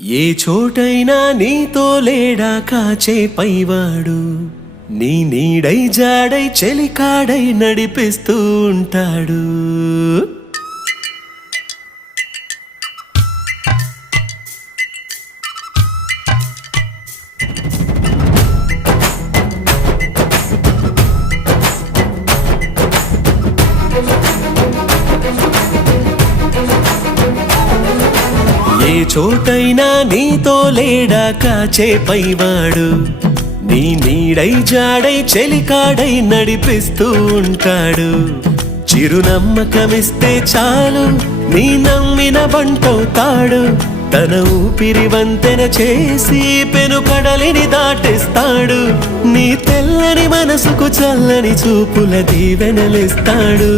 ఏ చోటైనా నీతో లేడా కాచే పైవాడు, నీ నీడై జాడై చెలికాడై నడిపిస్తూ ఉంటాడు. ఏ చోటైనా నీతో లేడా కాచే పైవాడు, నీ నీడై జాడై చెలికాడై నడిపిస్తూ ఉంటాడు. చిరునమ్మకమిస్తే చాలు నీ నమ్మిన బంటవుతాడు. తన ఊపిరి వంతెన చేసి పెను కడలిని దాటిస్తాడు. నీ తెల్లని మనసుకు చల్లని చూపుల దీవెనలిస్తాడు.